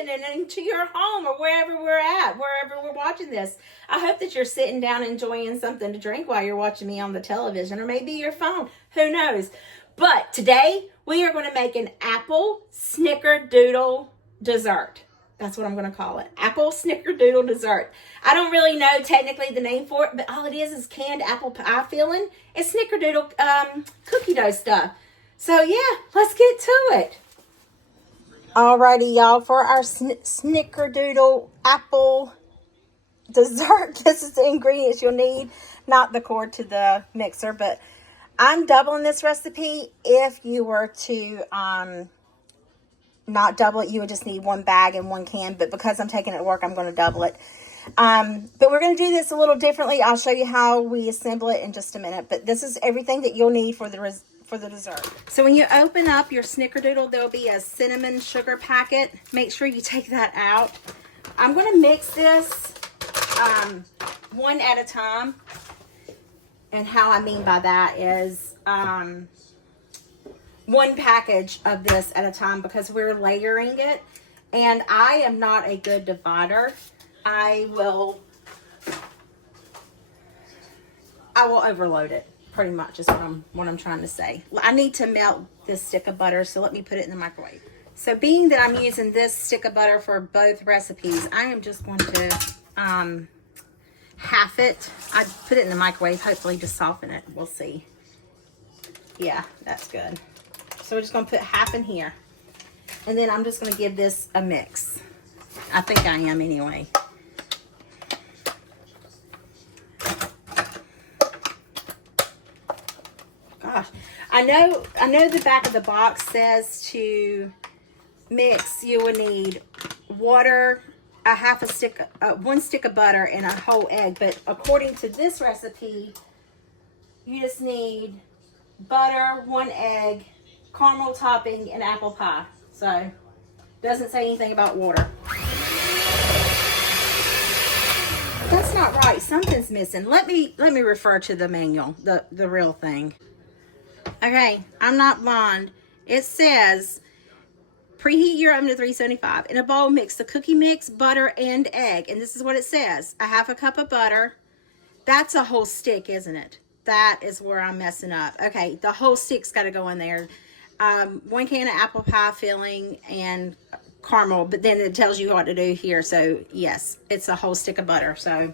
kitchen and into your home or wherever we're at, wherever we're watching this. I hope that you're sitting down enjoying something to drink while you're watching me on the television or maybe your phone. Who knows? But today we are going to make an apple snickerdoodle dessert. That's what I'm going to call it. Apple snickerdoodle dessert. I don't really know technically the name for it, but all it is canned apple pie filling. It's snickerdoodle cookie dough stuff. So yeah, let's get to it. Alrighty, y'all, for our snickerdoodle apple dessert, this is the ingredients you'll need. Not the cord to the mixer, but I'm doubling this recipe. If you were to not double it, you would just need 1 bag and 1 can, but because I'm taking it to work, I'm going to double it. But we're going to do this a little differently. I'll show you how we assemble it in just a minute, but this is everything that you'll need for the dessert. So when you open up your snickerdoodle, there'll be a cinnamon sugar packet. Make sure you take that out. I'm going to mix this one at a time, and how I mean by that is 1 package of this at a time because we're layering it, and I am not a good divider. I will overload it, pretty much is what I'm trying to say. I need to melt this stick of butter, so let me put it in the microwave. So being that I'm using this stick of butter for both recipes, I am just going to half it. I put it in the microwave, hopefully to soften it. We'll see. Yeah, that's good. So we're just going to put half in here. And then I'm just going to give this a mix. I think I am anyway. Gosh. I know the back of the box says to mix, you will need water, one stick of butter, and a whole egg. But according to this recipe, you just need butter, 1 egg, caramel topping, and apple pie. So doesn't say anything about water. That's not right. Something's missing. Let me refer to the manual, the real thing. Okay, I'm not blind. It says preheat your oven to 375. In a bowl, mix the cookie mix, butter, and egg. And this is what it says: 1/2 cup of butter. That's a whole stick, isn't it? That is where I'm messing up. Okay, the whole stick's got to go in there. 1 can of apple pie filling and caramel, but then it tells you what to do here. So yes, it's a whole stick of butter. So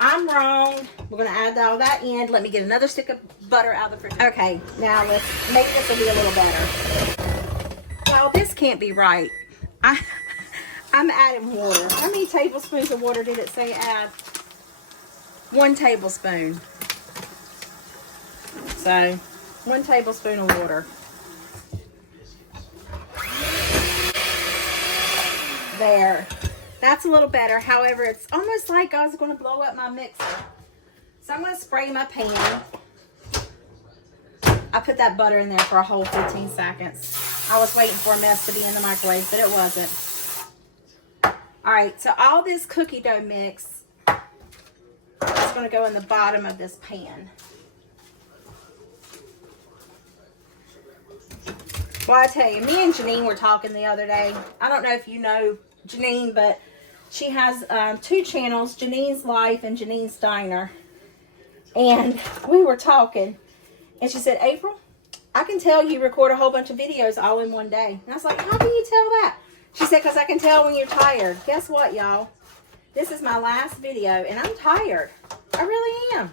I'm wrong. We're going to add all that in. Let me get another stick of butter out of the fridge. Okay, now let's make this a little better. Well, this can't be right. I'm adding water. How many tablespoons of water did it say add? 1 tablespoon. So 1 tablespoon of water. There. That's a little better. However, it's almost like I was going to blow up my mixer. So I'm going to spray my pan. I put that butter in there for a whole 15 seconds. I was waiting for a mess to be in the microwave, but it wasn't. Alright, so all this cookie dough mix is going to go in the bottom of this pan. Well, I tell you, me and Janine were talking the other day. I don't know if you know Janine, but she has 2 channels, Janine's Life and Janine's Diner. And we were talking, and she said, April, I can tell you record a whole bunch of videos all in one day. And I was like, how can you tell that? She said, because I can tell when you're tired. Guess what, y'all? This is my last video, and I'm tired. I really am.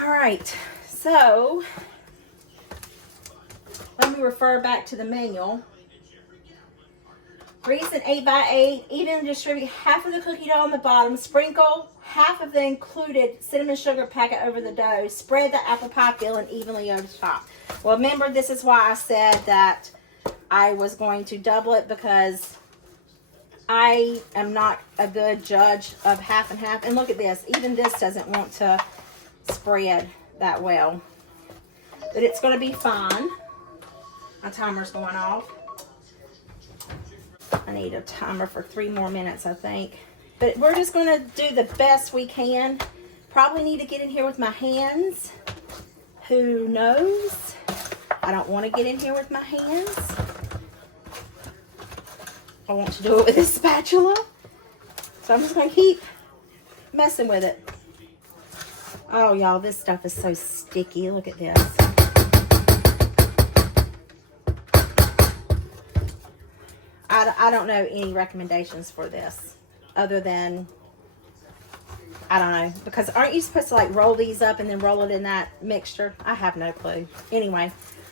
All right, so let me refer back to the manual. Grease an 8x8, evenly distribute half of the cookie dough on the bottom, sprinkle half of the included cinnamon sugar packet over the dough, spread the apple pie filling evenly over the top. Well, remember, this is why I said that I was going to double it, because I am not a good judge of half and half. And look at this, even this doesn't want to spread that well. But it's going to be fine. My timer's going off. I need a timer for 3 more minutes, I think. But we're just going to do the best we can. Probably need to get in here with my hands. Who knows? I don't want to get in here with my hands. I want to do it with this spatula. So I'm just going to keep messing with it. Oh, y'all, this stuff is so sticky. Look at this. I don't know any recommendations for this other than, I don't know, because aren't you supposed to like roll these up and then roll it in that mixture? I have no clue. Anyway,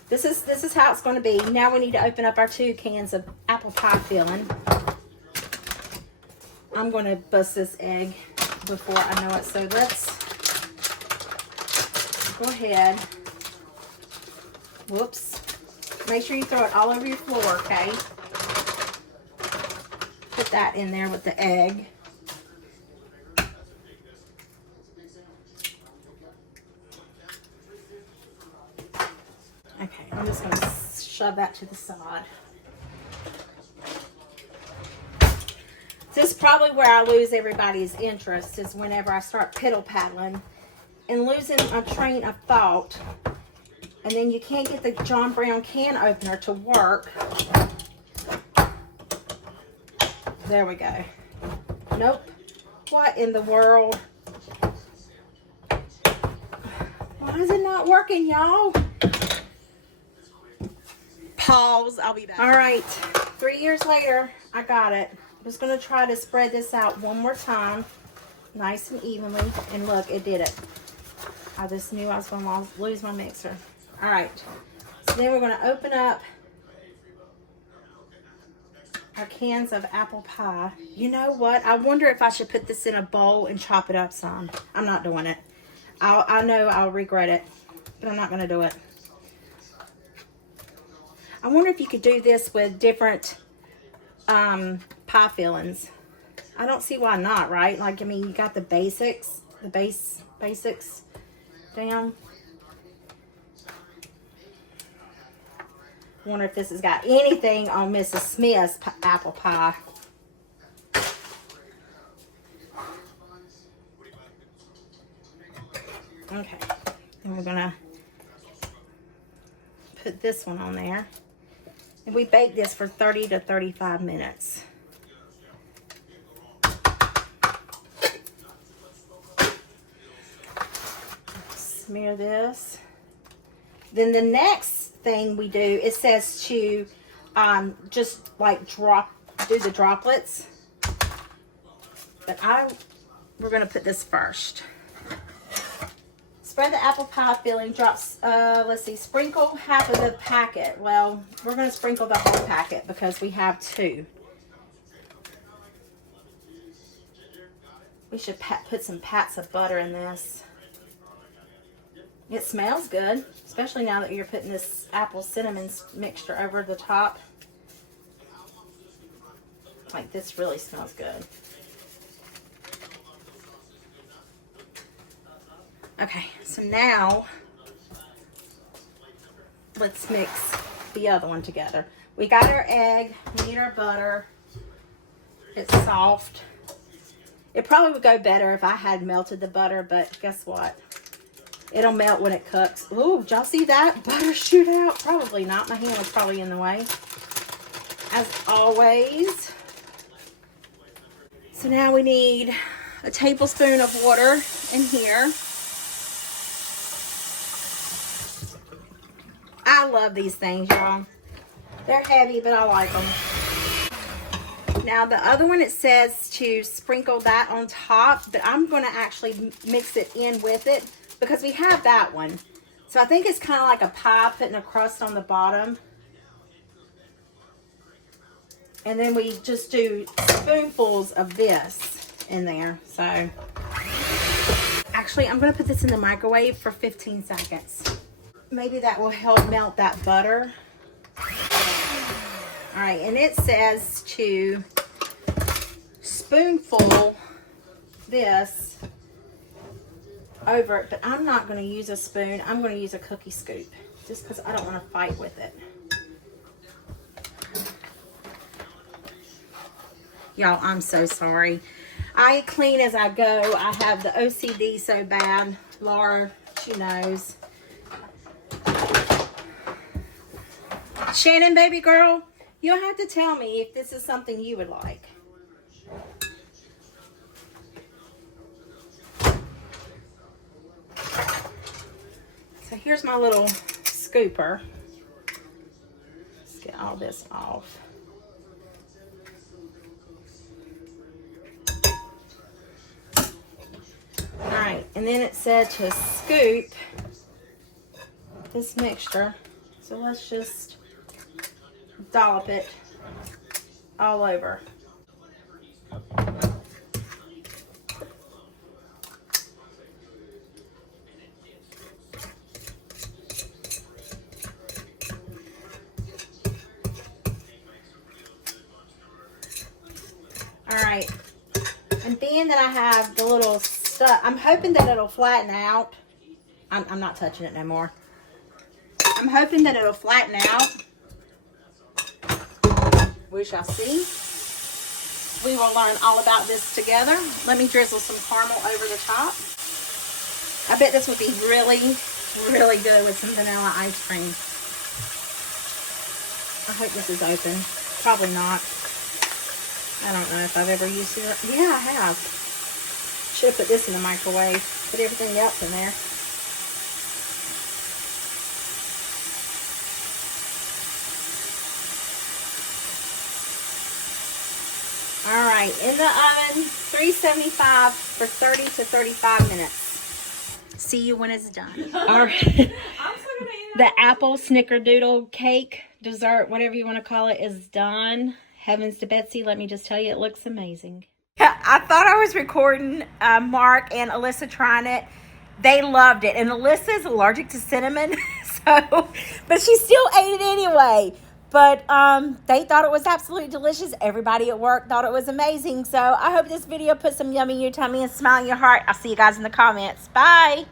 this is how it's going to be. Now we need to open up our 2 cans of apple pie filling. I'm going to bust this egg before I know it. So let's go ahead. Whoops. Make sure you throw it all over your floor, okay? Put that in there with the egg. Okay, I'm just going to shove that to the side. This is probably where I lose everybody's interest, is whenever I start piddle paddling and losing a train of thought. And then you can't get the John Brown can opener to work. There we go. Nope. What in the world? Why is it not working, y'all? Pause. I'll be back. All right. 3 years later, I got it. I'm just going to try to spread this out one more time. Nice and evenly. And look, it did it. I just knew I was going to lose my mixer. All right. So then we're going to open up our cans of apple pie. You know what? I wonder if I should put this in a bowl and chop it up some. I'm not doing it. I know I'll regret it, but I'm not going to do it. I wonder if you could do this with different pie fillings. I don't see why not, right? Like, I mean, you got the basics, basics down. Wonder if this has got anything on Mrs. Smith's apple pie. Okay, and we're gonna put this one on there. And we bake this for 30 to 35 minutes. Smear this. Then the next thing we do, it says to just like do the droplets. But we're gonna put this first. Spread the apple pie filling, drops, let's see, sprinkle half of the packet. Well, we're going to sprinkle the whole packet because we have 2. We should put some pats of butter in this. It smells good, especially now that you're putting this apple cinnamon mixture over the top. Like, this really smells good. Okay, so now let's mix the other one together. We got our egg, we need our butter. It's soft. It probably would go better if I had melted the butter, but guess what? It'll melt when it cooks. Ooh, did y'all see that butter shoot out? Probably not. My hand was probably in the way, as always. So now we need a tablespoon of water in here. I love these things, y'all. They're heavy, but I like them. Now, the other one, it says to sprinkle that on top, but I'm going to actually mix it in with it because we have that one. So I think it's kind of like a pie, putting a crust on the bottom. And then we just do spoonfuls of this in there. So, actually, I'm going to put this in the microwave for 15 seconds. Maybe that will help melt that butter. All right, and it says to spoonful this over it, but I'm not going to use a spoon. I'm going to use a cookie scoop just because I don't want to fight with it. Y'all, I'm so sorry. I clean as I go. I have the OCD so bad. Laura, she knows. Shannon, baby girl, You'll have to tell me if this is something you would like. So here's my little scooper. Let's get all this off. All right, and then it said to scoop this mixture. So let's just dollop it all over. All right, and being that I have the little stuff, I'm hoping that it'll flatten out. I'm not touching it no more. I'm hoping that it'll flatten out. We shall see. We will learn all about this together. Let me drizzle some caramel over the top. I bet this would be really, really good with some vanilla ice cream. I hope this is open. Probably not. I don't know if I've ever used it. Yeah, I have. Should have put this in the microwave. Put everything else in there. All right, in the oven, 375 for 30 to 35 minutes. See you when it's done. All right. The apple snickerdoodle cake, dessert, whatever you want to call it, is done. Heavens to Betsy, let me just tell you, it looks amazing. I thought I was recording Mark and Alyssa trying it. They loved it. And Alyssa's allergic to cinnamon, so, but she still ate it anyway. But they thought it was absolutely delicious. Everybody at work thought it was amazing. So I hope this video put some yummy in your tummy and smile in your heart. I'll see you guys in the comments. Bye.